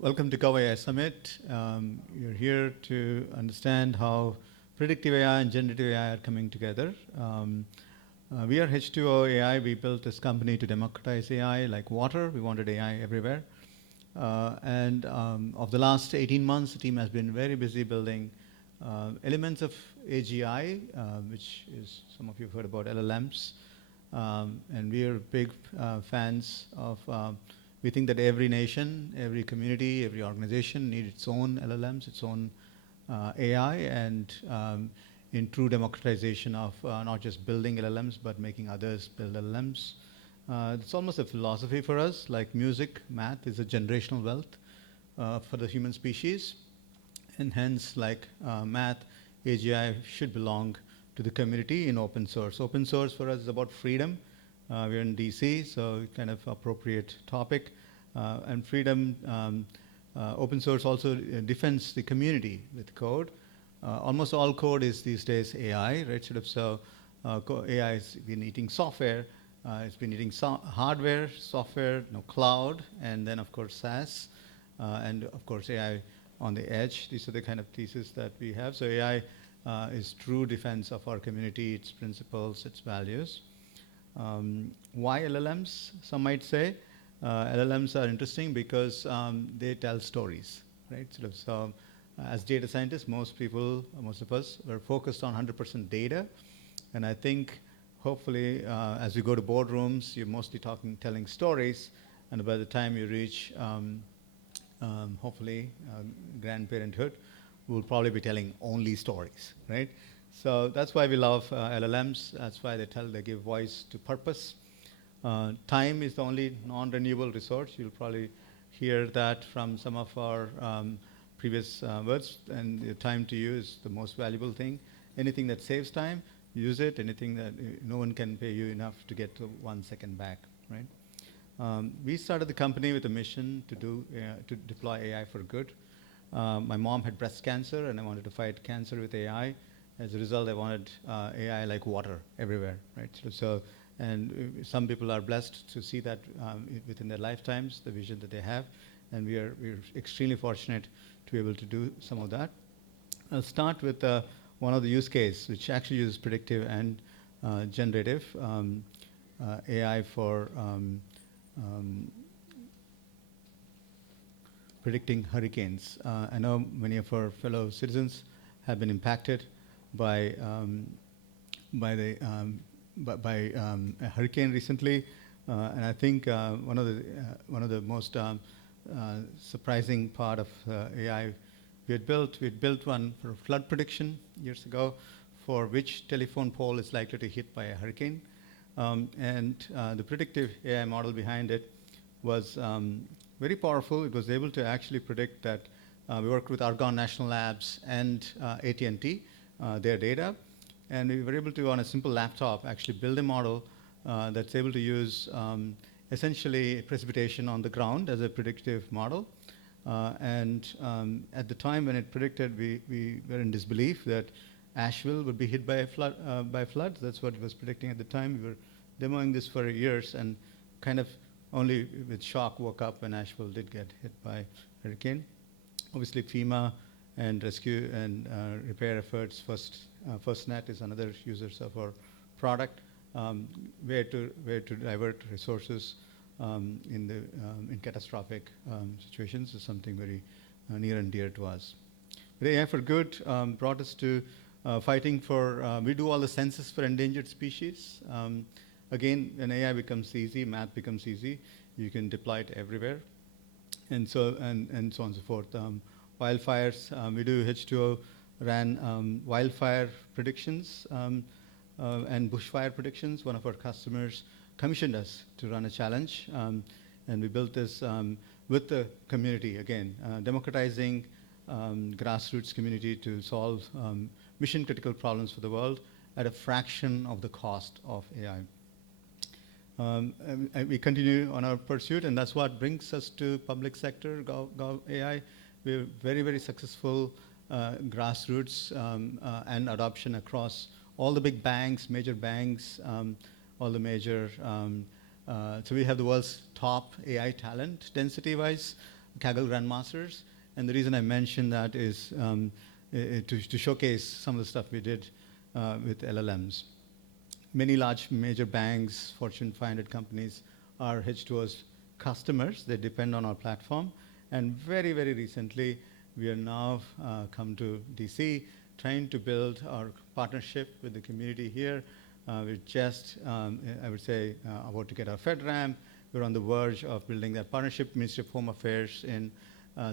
Welcome to Cover AI Summit. You're here to understand how predictive AI and generative AI are coming together. We are H2O AI. We built this company to democratize AI like water. We wanted AI everywhere. And of the last 18 months, the team has been very busy building elements of AGI, which is, some of you have heard about LLMs. And we are big fans of we think that every nation, every community, every organization needs its own LLMs, its own AI, and in true democratization of not just building LLMs, but making others build LLMs. It's almost a philosophy for us, like music, math is a generational wealth for the human species, and hence, like math, AGI should belong to the community in open source. Open source for us is about freedom. We're in DC, so kind of appropriate topic. And freedom, open source also defends the community with code. Almost all code is these days AI, right? So AI has been eating software. It's been eating hardware, software, cloud, and then of course SaaS, and of course AI on the edge. These are the kind of thesis that we have. So AI is true defense of our community, its principles, its values. Why LLMs? Some might say LLMs are interesting because they tell stories, right? So as data scientists, most of us, are focused on 100% data, and I think hopefully as we go to boardrooms, you're mostly telling stories, and by the time you reach hopefully grandparenthood, we'll probably be telling only stories, right? So that's why we love LLMs. That's why they give voice to purpose. Time is the only non-renewable resource. You'll probably hear that from some of our previous words, and the time to you is the most valuable thing. Anything that saves time, use it. Anything that no one can pay you enough to get to 1 second back, right? We started the company with a mission to deploy AI for good. My mom had breast cancer, and I wanted to fight cancer with AI. As a result, I wanted AI like water everywhere, right? And some people are blessed to see that within their lifetimes, the vision that they have, and we're extremely fortunate to be able to do some of that. I'll start with one of the use cases, which actually uses predictive and generative AI for predicting hurricanes. I know many of our fellow citizens have been impacted by a hurricane recently, and I think one of the most surprising part of AI we had built one for flood prediction years ago, for which telephone pole is likely to hit by a hurricane, and the predictive AI model behind it was very powerful. It was able to actually predict that. We worked with Argonne National Labs and AT&T, their data, and we were able to, on a simple laptop, actually build a model that's able to use essentially precipitation on the ground as a predictive model. And at the time when it predicted, we were in disbelief that Asheville would be hit by a flood. That's what it was predicting at the time. We were demoing this for years, and kind of only with shock woke up when Asheville did get hit by hurricane. Obviously, FEMA and rescue and repair efforts. FirstNet is another users of our product. Where to divert resources in catastrophic situations is something very near and dear to us. But AI for Good brought us to fighting for. We do all the census for endangered species. Again, when AI becomes easy, math becomes easy. You can deploy it everywhere, and so on and so forth. Wildfires, we do H2O ran wildfire predictions and bushfire predictions. One of our customers commissioned us to run a challenge, and we built this with the community, again, democratizing grassroots community to solve mission critical problems for the world at a fraction of the cost of AI. And we continue on our pursuit, and that's what brings us to public sector, Gov AI. We're very, very successful grassroots and adoption across all the big banks, major banks, all the major. So we have the world's top AI talent density-wise. Kaggle Grandmasters. And the reason I mention that is to showcase some of the stuff we did with LLMs. Many large major banks, Fortune 500 companies are H2O's customers. They depend on our platform. And very, very recently, we are now come to DC, trying to build our partnership with the community here. We're just, I would say, about to get our FedRAMP. We're on the verge of building that partnership. Ministry of Home Affairs in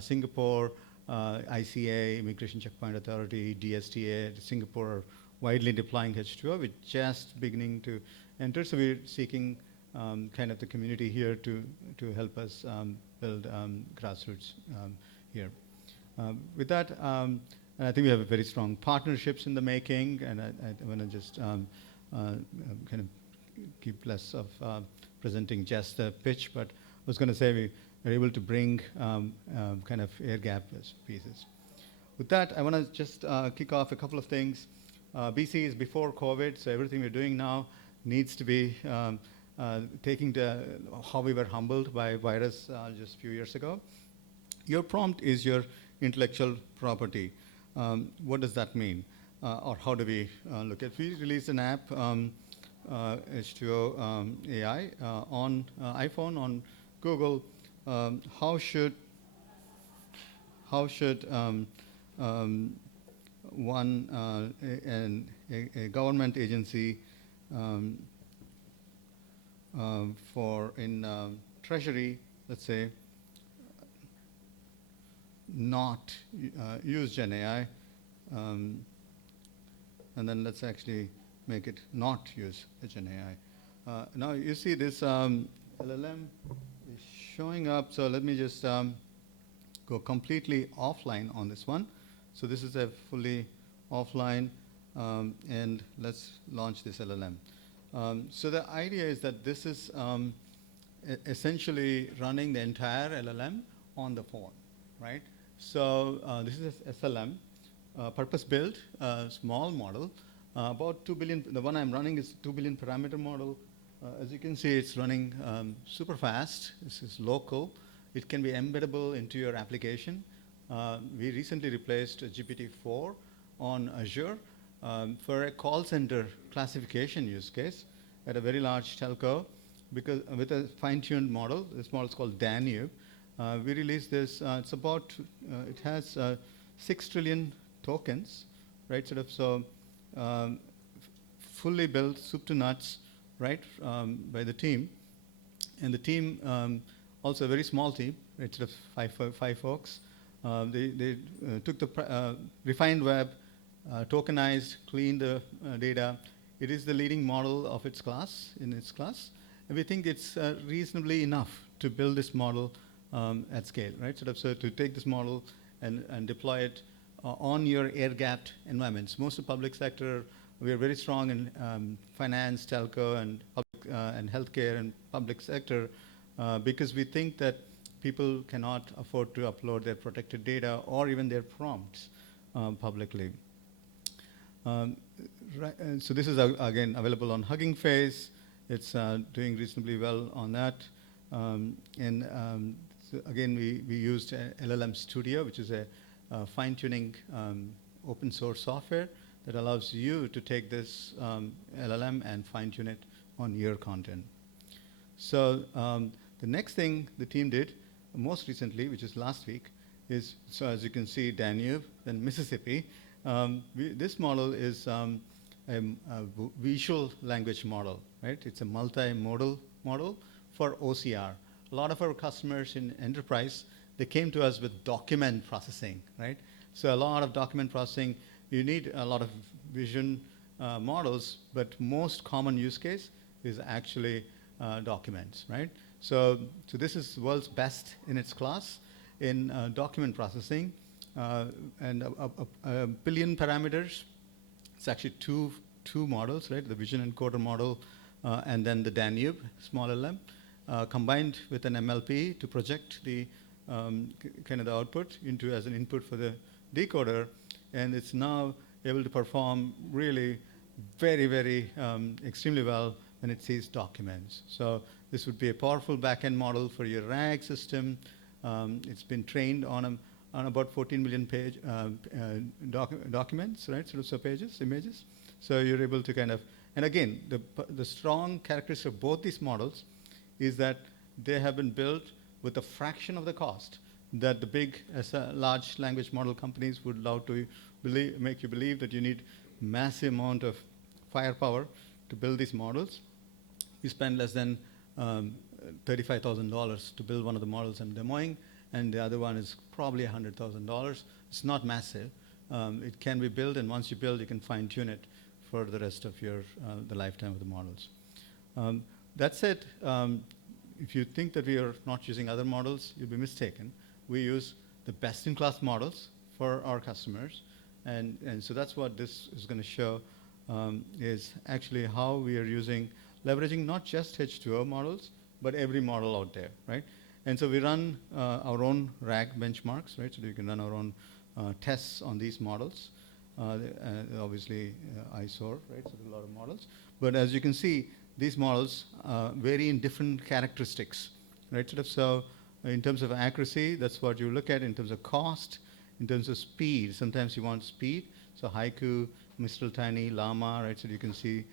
Singapore, ICA, Immigration Checkpoint Authority, DSTA, Singapore are widely deploying H2O. We're just beginning to enter, so we're seeking kind of the community here to help us build grassroots here. With that, and I think we have a very strong partnerships in the making, and I want to just kind of keep less of presenting just the pitch, but I was going to say we are able to bring kind of air gap pieces. With that, I want to just kick off a couple of things. BC is before COVID, so everything we're doing now needs to be taking to how we were humbled by virus just a few years ago. Your prompt is your intellectual property. What does that mean? Or how do we look at? We released an app, H2O AI, on iPhone, on Google. How should a government agency for in Treasury, let's say, not use Gen AI, and then let's actually make it not use Gen AI. Now you see this LLM is showing up, so let me just go completely offline on this one. So this is a fully offline, and let's launch this LLM. So the idea is that this is essentially running the entire LLM on the phone, right? So this is SLM, purpose-built, small model, about 2 billion. The one I'm running is 2 billion parameter model. As you can see, it's running super fast. This is local. It can be embeddable into your application. We recently replaced GPT-4 on Azure for a call center classification use case at a very large telco, because with a fine-tuned model. This model is called Danube. We released this. It's about it has 6 trillion tokens, right? Sort of so fully built, soup to nuts, right, by the team, and the team also a very small team, right? Sort of five folks. They took the refined web, tokenized, cleaned the data. It is the leading model of its class, in its class. And we think it's reasonably enough to build this model at scale, right? Sort of so to take this model and deploy it on your air-gapped environments. Most of the public sector, we are very strong in finance, telco, and healthcare and public sector because we think that people cannot afford to upload their protected data or even their prompts publicly. So this is, again, available on Hugging Face. It's doing reasonably well on that. So again, we used LLM Studio, which is a fine-tuning open source software that allows you to take this LLM and fine-tune it on your content. So the next thing the team did most recently, which is last week, is, so as you can see, Danube, then Mississippi. This model is a visual language model, right? It's a multimodal model for OCR. A lot of our customers in enterprise, they came to us with document processing, right? So a lot of document processing, you need a lot of vision models, but most common use case is actually documents, right? So this is world's best in its class in document processing, and a billion parameters. It's actually two models, right? The vision encoder model, and then the Danube small LM, combined with an MLP to project the kind of the output into as an input for the decoder, and it's now able to perform really very, very extremely well when it sees documents. So this would be a powerful backend model for your RAG system. It's been trained on about 14 million page documents, right? So pages, images. So you're able to kind of, and again, the strong characteristic of both these models is that they have been built with a fraction of the cost that the big large language model companies would love to make you believe that you need massive amount of firepower to build these models. We spend less than $35,000 to build one of the models I'm demoing, and the other one is probably $100,000. It's not massive. It can be built, and once you build, you can fine-tune it for the rest of your the lifetime of the models. That said, if you think that we are not using other models, you'll be mistaken. We use the best-in-class models for our customers, and so that's what this is going to show, is actually how we are leveraging not just H2O models, but every model out there, right? And so we run our own RAG benchmarks, right? So we can run our own tests on these models. Obviously, ISOR, right? So there's a lot of models. But as you can see, these models vary in different characteristics, right? So in terms of accuracy, that's what you look at. In terms of cost, in terms of speed, sometimes you want speed. So Haiku, Mistral Tiny, Llama, right? So you can see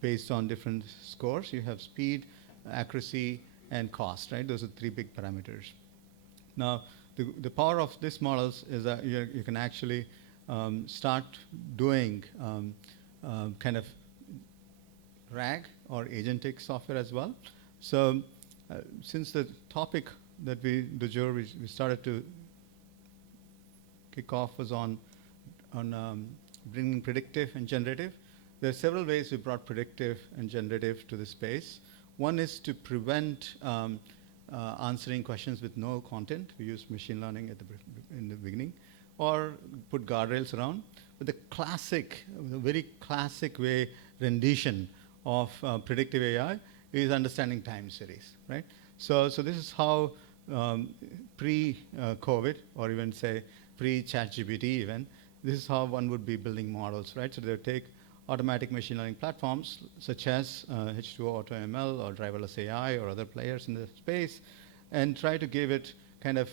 based on different scores, you have speed, accuracy, and cost, right? Those are three big parameters. Now, the power of these models is that you can actually start doing kind of RAG or agentic software as well. So since the topic that we started to kick off was on bringing predictive and generative, there are several ways we brought predictive and generative to the space. One is to prevent answering questions with no content. We use machine learning in the beginning, or put guardrails around. But the very classic way rendition of predictive AI is understanding time series, right? So this is how pre-COVID, or even say pre-ChatGPT even, this is how one would be building models, right? So they would take automatic machine learning platforms such as H2O AutoML or driverless AI or other players in the space, and try to give it kind of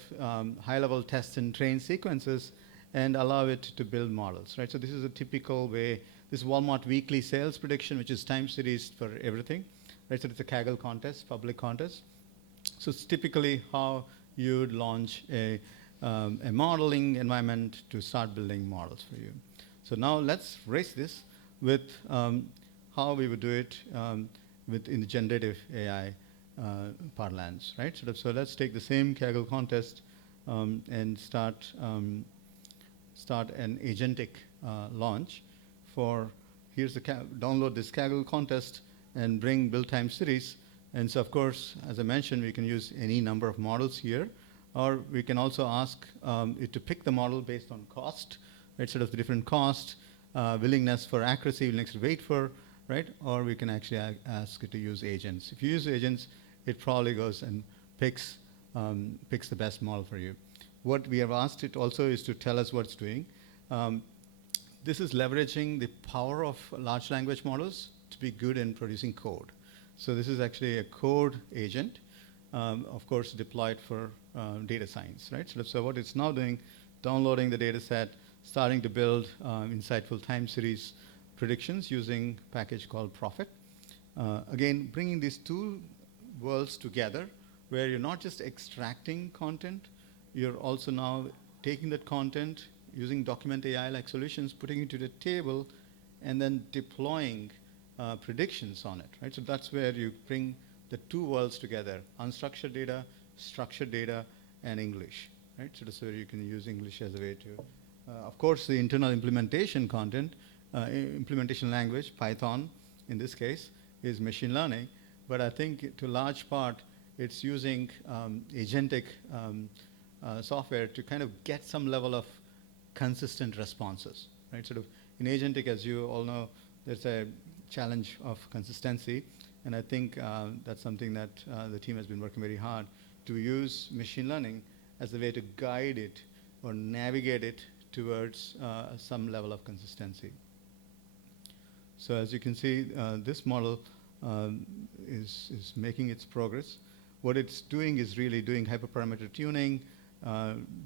high-level test and train sequences and allow it to build models, right? So this is a typical way. This Walmart weekly sales prediction, which is time series for everything, right? So it's a Kaggle contest, public contest. So it's typically how you would launch a modeling environment to start building models for you. So now let's race this with how we would do it in the generative AI parlance, right? So let's take the same Kaggle contest and start an agentic launch for, download this Kaggle contest and bring build time series. And so of course, as I mentioned, we can use any number of models here, or we can also ask it to pick the model based on cost, right? Sort of the different cost, willingness for accuracy, willingness to wait for, right? Or we can actually ask it to use agents. If you use agents, it probably goes and picks the best model for you. What we have asked it also is to tell us what it's doing. This is leveraging the power of large language models to be good in producing code. So this is actually a code agent, of course, deployed for data science, right? So what it's now doing, downloading the data set, starting to build insightful time series predictions using a package called Prophet. Again, bringing these two worlds together, where you're not just extracting content, you're also now taking that content, using document AI-like solutions, putting it to the table, and then deploying predictions on it, right? So that's where you bring the two worlds together, unstructured data, structured data, and English, right? So that's where you can use English as a way to, of course, the internal implementation content, implementation language, Python in this case, is machine learning. But I think to a large part, it's using agentic software to kind of get some level of consistent responses, right? Sort of in agentic, as you all know, there's a challenge of consistency. And I think that's something that the team has been working very hard to use machine learning as a way to guide it or navigate it towards some level of consistency. So as you can see, this model is making its progress. what it's doing is really doing hyperparameter tuning,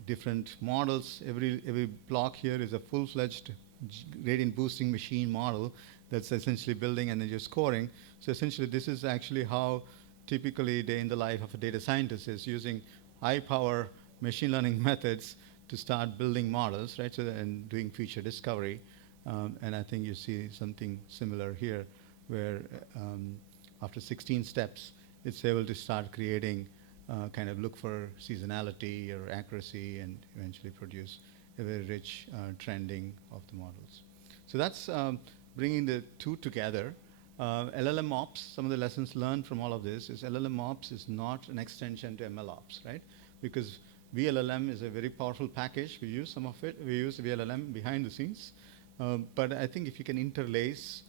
different models. Every block here is a full-fledged gradient boosting machine model that's essentially building and then you're scoring. So essentially, this is actually how typically day in the life of a data scientist is, using high-power machine learning methods to start building models, right? So and doing feature discovery. And I think you see something similar here, where after 16 steps, it's able to start creating, kind of look for seasonality or accuracy, and eventually produce a very rich trending of the models. So that's bringing the two together. LLM Ops, some of the lessons learned from all of this is LLM Ops is not an extension to ML Ops, right? Because VLLM is a very powerful package. We use some of it. We use VLLM behind the scenes. But I think if you can interlace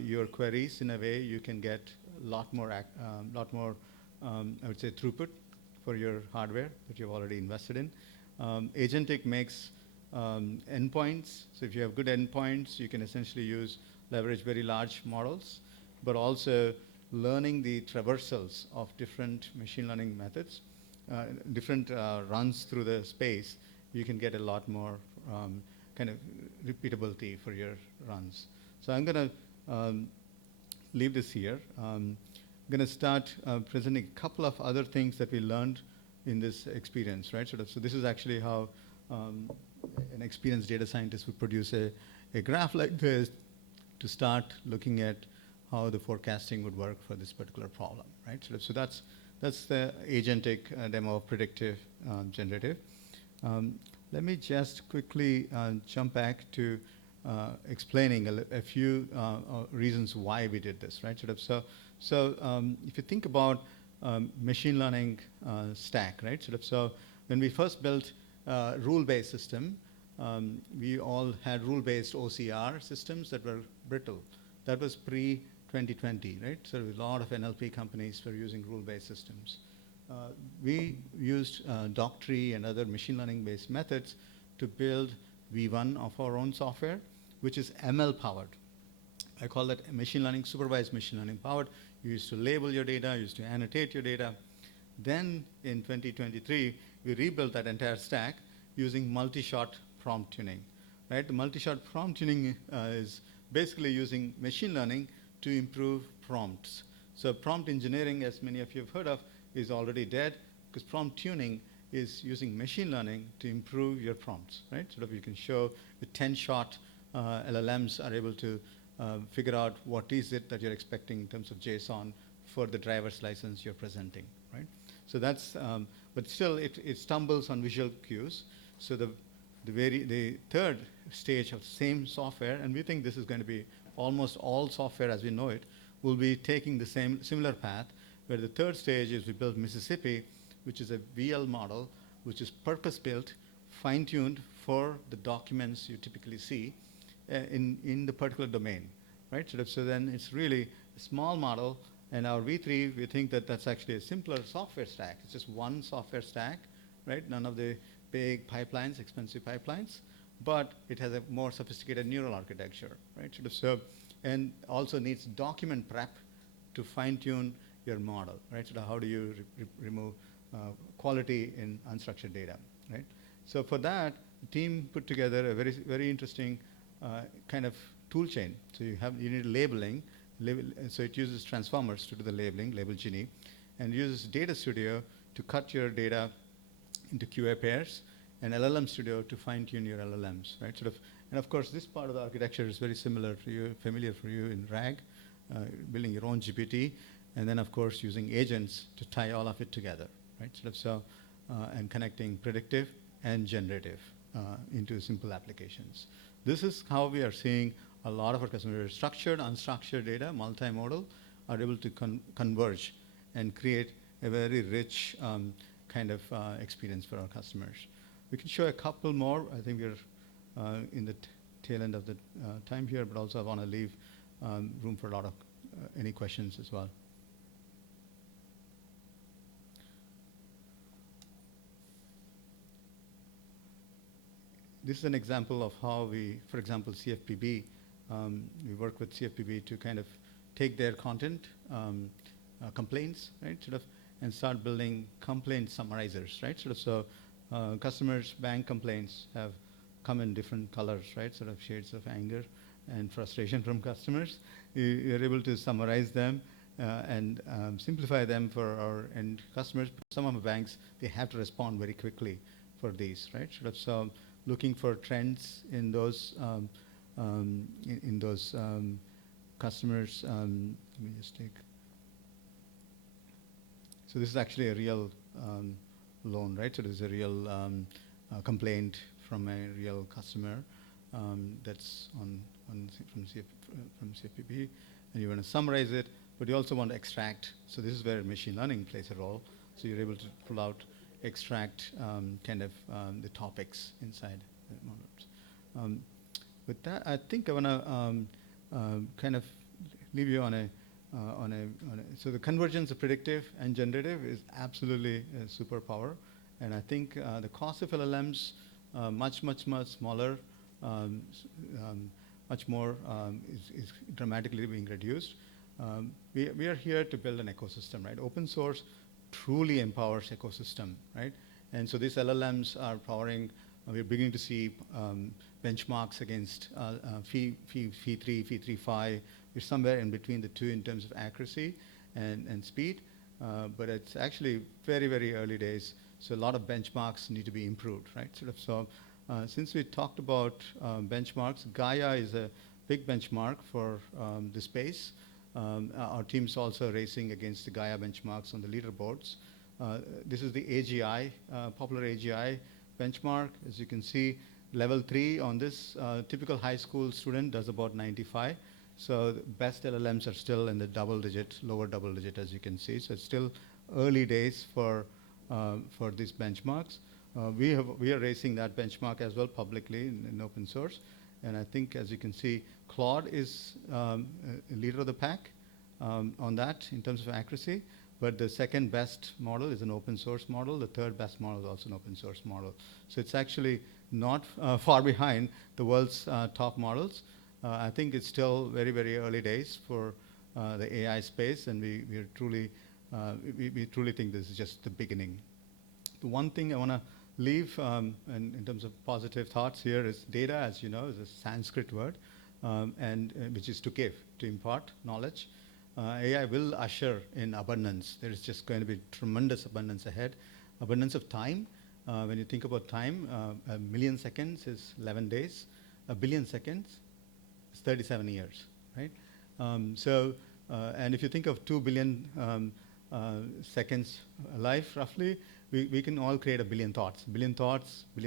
your queries in a way, you can get a lot more, I would say, throughput for your hardware that you've already invested in. Agentic makes endpoints. So if you have good endpoints, you can essentially leverage very large models, but also learning the traversals of different machine learning methods, different runs through the space, you can get a lot more kind of repeatability for your runs. So I'm going to leave this here. I'm going to start presenting a couple of other things that we learned in this experience, right? So this is actually how an experienced data scientist would produce a graph like this to start looking at how the forecasting would work for this particular problem, right? So that's the agentic demo of predictive generative. Let me just quickly jump back to explaining a few reasons why we did this, right? So if you think about machine learning stack, right? So when we first built rule-based system, we all had rule-based OCR systems that were brittle. That was pre-2020, right? So a lot of NLP companies were using rule-based systems. We used Doctree and other machine learning-based methods to build V1 of our own software, which is ML-powered. I call that machine learning, supervised machine learning powered. You used to label your data, you used to annotate your data. Then in 2023, we rebuilt that entire stack using multi-shot prompt tuning, right? The multi-shot prompt tuning is basically using machine learning to improve prompts. So prompt engineering, as many of you have heard of, is already dead, because prompt tuning is using machine learning to improve your prompts, right? So that you can show the 10-shot LLMs are able to figure out what is it that you're expecting in terms of JSON for the driver's license you're presenting, right? So that's, but still it stumbles on visual cues. So the third stage of the same software, and we think this is going to be almost all software as we know it, will be taking the similar path, where the third stage is we built Mississippi, which is a VL model, which is purpose-built, fine-tuned for the documents you typically see in the particular domain, right? So then it's really a small model, and our V3, we think that that's actually a simpler software stack. It's just one software stack, right? None of the big pipelines, expensive pipelines, but it has a more sophisticated neural architecture, right? So, and also needs document prep to fine-tune your model, right? So how do you remove quality in unstructured data, right? So for that, the team put together a very, very interesting kind of tool chain. So you need labeling. So it uses transformers to do the labeling, Label Genie, and uses Data Studio to cut your data into QA pairs, and LLM Studio to fine-tune your LLMs, right? And of course, this part of the architecture is very similar to you, familiar for you in RAG, building your own GPT, and then of course using agents to tie all of it together, right? And connecting predictive and generative into simple applications. This is how we are seeing a lot of our customers. Structured, unstructured data, multimodal, are able to converge and create a very rich kind of experience for our customers. We can show a couple more. I think we're in the tail end of the time here, but also I want to leave room for a lot of any questions as well. This is an example of how we, for example, CFPB, we work with CFPB to kind of take their content complaints, right? and start building complaint summarizers, right? Customers' bank complaints have come in different colors, right? Sort of shades of anger and frustration from customers. You're able to summarize them and simplify them for our end customers. Some of the banks, they have to respond very quickly for these, right? Looking for trends in those customers. Let me just take. So this is actually a real loan, right? So this is a real complaint from a real customer that's from CFPB, and you want to summarize it, but you also want to extract. So this is where machine learning plays a role. So you're able to pull out, extract the topics inside the models. With that, I think I want to kind of leave you on a so the convergence of predictive and generative is absolutely a superpower, and I think the cost of LLMs much smaller, much more is dramatically being reduced. We are here to build an ecosystem, right? Open source truly empowers ecosystem, right? And so these LLMs are powering. We're beginning to see benchmarks against Phi 3, Phi 3.5. We're somewhere in between the two in terms of accuracy and speed, but it's actually very early days. So a lot of benchmarks need to be improved, right? Since we talked about benchmarks, Gaia is a big benchmark for the space. Our team's also racing against the Gaia benchmarks on the leaderboards. This is the AGI, popular AGI benchmark. As you can see, level 3 on this typical high school student does about 95. So the best LLMs are still in the lower double digit, as you can see. So it's still early days for these benchmarks. We are racing that benchmark as well publicly in open source. And I think, as you can see, Claude is a leader of the pack on that in terms of accuracy. But the second best model is an open source model. The third best model is also an open source model. So it's actually not far behind the world's top models. I think it's still very early days for the AI space, and we truly think this is just the beginning. The one thing I want to leave in terms of positive thoughts here is data, as you know, is a Sanskrit word, and which is to give, to impart knowledge. AI will usher in abundance. There is just going to be tremendous abundance ahead. Abundance of time. When you think about time, a million seconds is 11 days. A billion seconds is 37 years, right? And if you think of 2 billion seconds life, roughly, we can all create a billion thoughts. Billion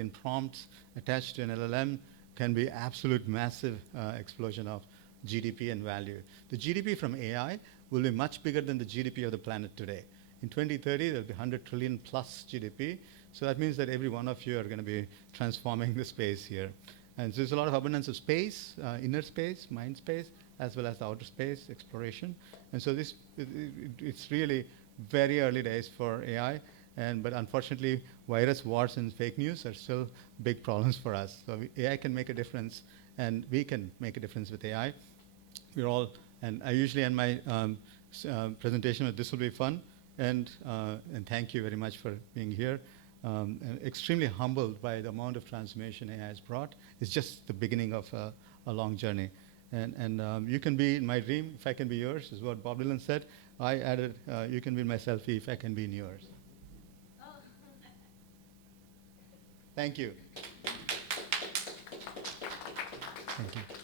prompts attached to an LLM can be absolute massive explosion of GDP and value. The GDP from AI will be much bigger than the GDP of the planet today. In 2030, there'll be 100 trillion plus GDP. So that means that every one of you are going to be transforming the space here. And so there's a lot of abundance of space, inner space, mind space, as well as the outer space exploration. And so it's really very early days for AI. But unfortunately, virus wars and fake news are still big problems for us. So AI can make a difference, and we can make a difference with AI. And I usually end my presentation with, "This will be fun," and thank you very much for being here. And extremely humbled by the amount of transformation AI has brought. It's just the beginning of a long journey. And you can be in my dream if I can be yours, is what Bob Dylan said. I added, you can be in my selfie if I can be in yours. Thank you. Thank you.